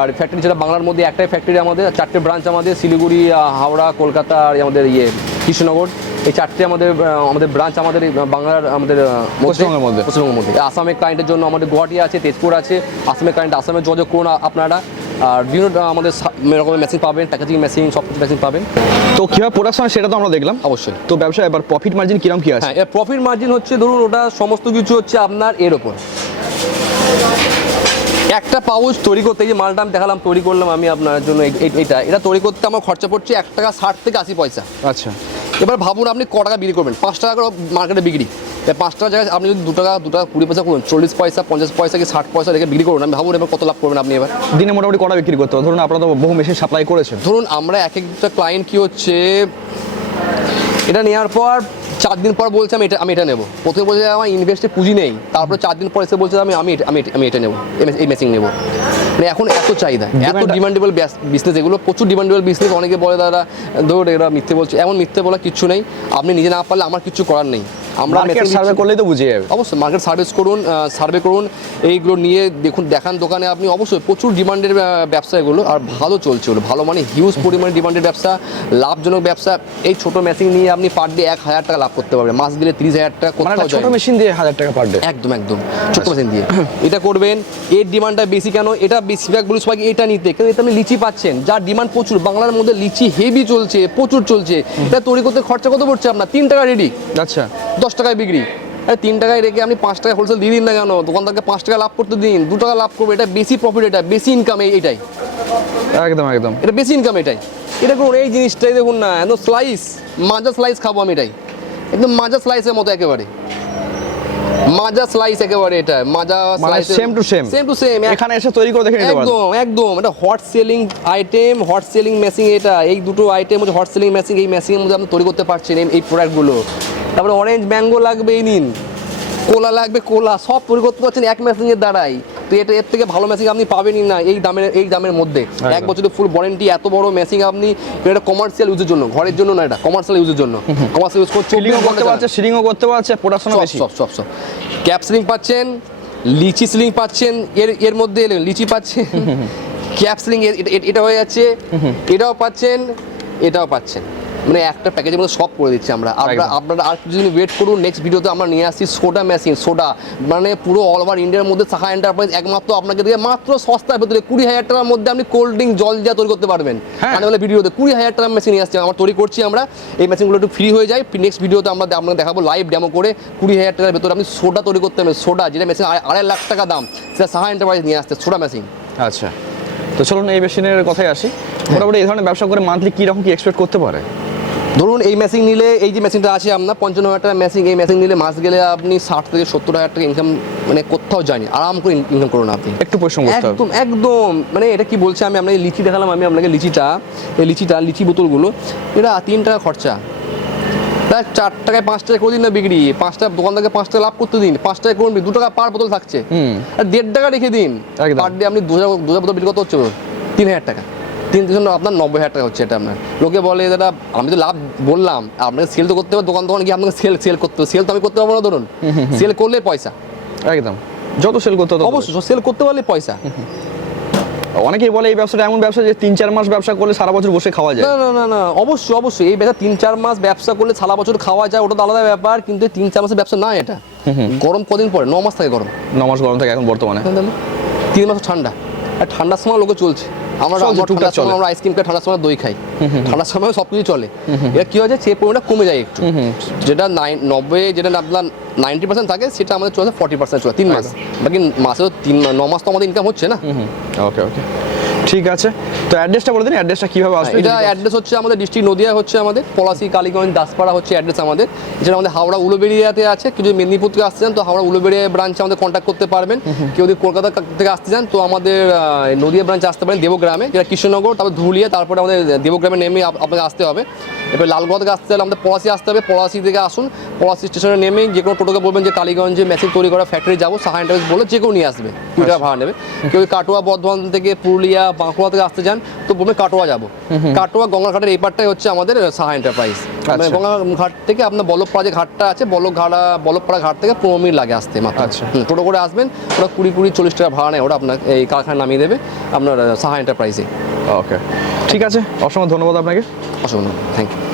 আর ফ্যাক্টরি যেটা বাংলার মধ্যে একটাই ফ্যাক্টরি আমাদের চারটে ব্রাঞ্চ আমাদের শিলিগুড়ি হাওড়া কলকাতা আর আমাদের ইয়ে কৃষ্ণনগর। এই চারটে আমাদের আমাদের ব্রাঞ্চ আমাদের এই বাংলার আমাদের পশ্চিমবঙ্গের মধ্যে। পশ্চিমবঙ্গের মধ্যে। আসামের ক্লায়েন্টের জন্য আমাদের গুয়াহাটি আছে তেজপুর আছে। আসামের ক্লায়েন্ট আসামে যোগাযোগ করুন আপনারা। আর বিভিন্ন আমাদের রকমের মেশিন পাবেন প্যাকেজিং মেশিন সব কিছু মেশিন পাবেন। তো কীভাবে প্রোডাকশন সেটা তো আমরা দেখলাম। অবশ্যই। তো ব্যবসা এবার প্রফিট মার্জিন কীরকম কি আছে? হ্যাঁ প্রফিট মার্জিন হচ্ছে ধরুন ওটা সমস্ত কিছু হচ্ছে আপনার এর ওপর একটা পাউচ তৈরি করতে এই যে মালটা আমি দেখালাম তৈরি করলাম আমি আপনার জন্য এটা এটা তৈরি করতে আমার খরচা পড়ছে এক টাকা ষাট থেকে আশি পয়সা। আচ্ছা। এবার ভাবুন আপনি ক টাকা বিক্রি করবেন? পাঁচ টাকা করে মার্কেটে বিক্রি। পাঁচ টাকা জায়গায় আপনি যদি দু টাকা দু টাকা কুড়ি পয়সা করুন চল্লিশ পয়সা পঞ্চাশ পয়সা কি ষাট পয়সা রেখে বিক্রি করুন? আমি ভাবুন এবার কত লাভ করবেন আপনি এবার। দিনে মোটামুটি কটা বিক্রি করতে হবে? ধরুন আপনারা তো বহু মেশিন সাপ্লাই করেছেন। ধরুন আমরা এক একটা ক্লায়েন্ট কি হচ্ছে এটা নেওয়ার পর চার দিন পর বলছে আমি এটা আমি এটা নেব। প্রথমে বলছে আমার ইনভেস্টে পুঁজি নেই। তারপরে চার দিন পর এসে বলছে আমি আমি আমি এটা- আমি এটা নেব। এই- মেশিন নেব। মানে এখন এত চাহিদা। এত ডিমান্ডেবল বিজনেস এগুলো প্রচুর ডিমান্ডেবল বিজনেস অনেকে বলে দাদা ধর এরা মিথ্যে বলছে। এমন মিথ্যে বলা কিচ্ছু নেই। আপনি নিজে না পারলে আমার কিছু করার নেই। আমরা মার্কেট সার্ভে করলেই তো বুঝে যাবে। অবশ্যই মার্কেট সার্ভিস করুন সার্ভে করুন এইগুলো নিয়ে দেখুন দেখান দোকানে আপনি। অবশ্যই প্রচুর ডিমান্ডের ব্যবসা এগুলো আর ভালো চলছে ওগুলো। ভালো মানে হিউজ পরিমাণে ডিমান্ডের ব্যবসা লাভজনক ব্যবসা। এই ছোট মেশিন নিয়ে আপনি পার ডে এক হাজার টাকা লাভ করতে পারবেন। মাস দিলে তিরিশ হাজার টাকা মানে ছোট মেশিন দিয়ে হাজার টাকা পার ডে একদম একদম। ছোট মেশিন দিয়ে। এটা করবেন এর ডিমান্ডটা বেশি কেন? এটা বেশিরভাগ বলি সবাইকে এটা নিতে। কিন্তু এটা আপনি লিচি পাচ্ছেন। যার ডিমান্ড প্রচুর। বাংলার মধ্যে লিচি হেভি চলছে প্রচুর চলছে। এটা তৈরি করতে খরচা কত পড়ছে আপনার? তিন টাকা রেডি আচ্ছা। দশ টাকায় বিক্রি। আরে তিন টাকায় রেখে আপনি পাঁচ টাকা হোলসেল দিয়ে দিন না কেন? দোকানদারকে পাঁচ টাকা লাভ করতে দিন দু টাকা লাভ করবে এটা বেশি প্রফিট এটা বেশি ইনকাম এইটাই একদম একদম। এটা বেশি ইনকাম এটাই। এটা করুন এই জিনিসটাই দেখুন না একদম স্লাইস মাজা স্লাইস খাব আমি এটাই। একদম মাজা স্লাইসের মতো একেবারে। মাজা স্লাইস একেবারে এটা মাজা মানে same to same। Same to same এখানে এসে তৈরি করে দেখে নিতে একদম একদম এটা hot selling item hot selling machine এটা। এই দুটো আইটেম হচ্ছে হট সেলিং মেশিন এই মেশিনের মধ্যে আপনি তৈরি করতে পারছেন এই প্রোডাক্টগুলো তারপরে অরেঞ্জ ম্যাঙ্গো লাগবে এই নিন। কোলা লাগবে কোলা সব পরিবর্তন করতে পারছেন এক মেশিনের দ্বারাই। তো এটা এর থেকে ভালো মেশিন আপনি পাবেনই না এই দামের এই দামের মধ্যে। এক বছরের ফুল ওয়ারেন্টি এত বড় মেশিন আপনি এটা কমার্শিয়াল ইউজের জন্য ঘরের জন্য না এটা কমার্শিয়াল ইউজের জন্য। কমার্শিয়াল ইউজ করছে করতে পারছে সিলিংও করতে পারছে প্রোডাকশনও সব বেশি। সব সব সব ক্যাপ সিলিং পাচ্ছেন লিচি সিলিং পাচ্ছেন এর এর মধ্যে এলেন লিচি পাচ্ছেন। ক্যাপ সিলিং এটা হয়ে যাচ্ছে এটাও পাচ্ছেন এটাও পাচ্ছেন। মানে একটা প্যাকেজের মধ্যে সব করে দিচ্ছি আমরা। আপনারা। আপনারা আর কিছুদিন ওয়েট করুন নেক্সট ভিডিওতে আমরা নিয়ে আসছি সোডা মেশিন সোডা মানে পুরো অল ওভার ইন্ডিয়ার মধ্যে সাহা এন্টারপ্রাইজ একমাত্র আপনাকে দিয়ে মাত্র সস্তার ভেতরে কুড়ি হাজার টাকার মধ্যে আপনি কোল্ড ড্রিঙ্ক জল যা তৈরি করতে পারবেন। হ্যাঁ। মানে বলে ভিডিওতে কুড়ি হাজার টাকার মেশিন নিয়ে আসছে। আমরা তৈরি করছি আমরা। এই মেশিনগুলো একটু ফ্রি হয়ে যায়। নেক্সট ভিডিওতে আমরা আপনাকে দেখাবো লাইভ ডেমো করে কুড়ি হাজার টাকার ভেতরে আপনি সোডা তৈরি করতে পারবেন। সোডা যেটা মেশিন আড়াই লাখ টাকা দাম সেটা সাহা এন্টারপ্রাইজ নিয়ে আসছে সোডা মেশিন আচ্ছা। তো চলুন এই মেশিনের কথাই আসি। মোটামুটি এই ধরনের ব্যবসা করে মান্থলি কী রকম কি এক্সপেক্ট করতে পারে? ধরুন এই মেশিন নিলে এই যে মেশিনটা আছে আপনার পঞ্চান্ন হাজার টাকা মেশিন এই মেশিন নিলে মাস গেলে আপনি ষাট থেকে সত্তর হাজার টাকা ইনকাম মানে কোথাও যায়নি। আরাম করে ইনকাম করুন আপনি। একটু পরিশ্রম একদম একদম। মানে এটা কি বলছে আমি আপনাকে লিচি দেখালাম আমি আপনাকে লিচিটা এই লিচিটা লিচি বোতলগুলো। এটা তিন টাকা খরচা। তা চার টাকায় পাঁচ টাকা করে দিন না বিক্রি। পাঁচটা দোকান থেকে পাঁচ টাকা লাভ করতে দিন। পাঁচ টাকা করুন দু টাকা পার বোতল থাকছে। আর দেড় টাকা রেখে দিন। পার ডে আপনি দু হাজার দু হাজার বোতল বিক্রি করতে হচ্ছে। তিন হাজার টাকা। তিন তিন আপনার নব্বই হাজার টাকা হচ্ছে এটা আপনার। লোকে বলে এটা আমি তো লাভ বললাম আপনাকে সেল তো করতে হবে দোকান দোকান গিয়ে আপনাকে সেল সেল করতে হবে। সেল তো আমি করতে পারব না ধরুন। সেল করলে পয়সা। একদম। যত সেল করতে অবশ্যই সেল করতে পারলে পয়সা। অনেকেই বলে এই ব্যবসাটা এমন ব্যবসা যে তিন চার মাস ব্যবসা করলে সারা বছর বসে খাওয়া যায়। না না না না অবশ্যই অবশ্যই। এই ব্যবসা তিন চার মাস ব্যবসা করলে সারা বছর খাওয়া যায় ওটা তো আলাদা ব্যাপার কিন্তু তিন চার মাসের ব্যবসা না এটা। গরম কদিন পরে ন মাস থাকে গরম। ন মাস গরম থাকে এখন বর্তমানে। তিন মাস ঠান্ডা। আর ঠান্ডার সময় লোকে চলছে। আমরা টুকটাক ঠান্ডার সময় চলে। আমরা আইসক্রিম খাই ঠান্ডার সময় দই খাই। ঠান্ডার সময় সব কিছু চলে এটা কি হয়েছে? সে পরিমাণটা কমে যায় একটু। যেটা নাইন নব্বই যেটা আপনার নাইনটি পার্সেন্ট থাকে সেটা আমাদের চলছে ফর্টি পার্সেন্ট চলে তিন মাস। বাকি মাসে তো তিন ন মাস তো আমাদের ইনকাম হচ্ছে না। ওকে ওকে ঠিক আছে। তো অ্যাড্রেসটা বলে দিন অ্যাড্রেসটা কীভাবে আসবে? এটা অ্যাড্রেস হচ্ছে আমাদের ডিস্ট্রিক্ট নদিয়া হচ্ছে আমাদের পলাশি কালীগঞ্জ দাসপাড়া হচ্ছে অ্যাড্রেস আমাদের। যেটা আমাদের হাওড়া উলুবেড়িয়াতে আছে কেউ যদি মেদিনীপুর থেকে আসতে চান তো হাওড়া উলুবেড়িয়া ব্রাঞ্চে আমাদের কন্ট্যাক্ট করতে পারবেন। কেউ যদি কলকাতা থেকে আসতে চান তো আমাদের নদিয়া ব্রাঞ্চে আসতে পারেন দেবগ্রামে। যেটা কৃষ্ণনগর তারপর ধুলিয়া তারপরে আমাদের দেবগ্রামে নেমে আপনাকে আসতে হবে। এবার লালগড় থেকে আসতে হলে আমাদের পলাশি আসতে হবে। পলাশি থেকে আসুন। পলাশি স্টেশনে নেমে যে কোনো টোটোকে বলবেন যে কালীগঞ্জে মেশিন তৈরি করা ফ্যাক্টরি যাব সাহা এন্টারপ্রাইজ বলে যে কেউ নিয়ে আসবে কুড়ি টাকা ভাড়া নেবে। কেউ কাটোয়া বর্ধমান থেকে পুরুলিয়া বাঁকুড়া থেকে আসতে চান তো বলবে কাটোয়া যাব। কাটোয়া গঙ্গাঘাটের এই পারটাই হচ্ছে আমাদের সাহা এন্টারপ্রাইজ মানে আচ্ছা। গঙ্গাঘাট থেকে আপনার বল্লভপাড়া যে ঘাটটা আছে বল্লভঘাড়া বল্লভপাড়া ঘাট থেকে পনেরো মিনিট লাগে আসতে মাত্র। আচ্ছা। টোটো করে আসবেন ওরা কুড়ি কুড়ি চল্লিশ টাকা ভাড়া নেয় ওরা আপনার এই কারখানা নামিয়ে দেবে আপনার সাহা এন্টারপ্রাইজে ওকে ঠিক আছে অসংখ্য ধন্যবাদ আপনাকে। অসংখ্য থ্যাংক ইউ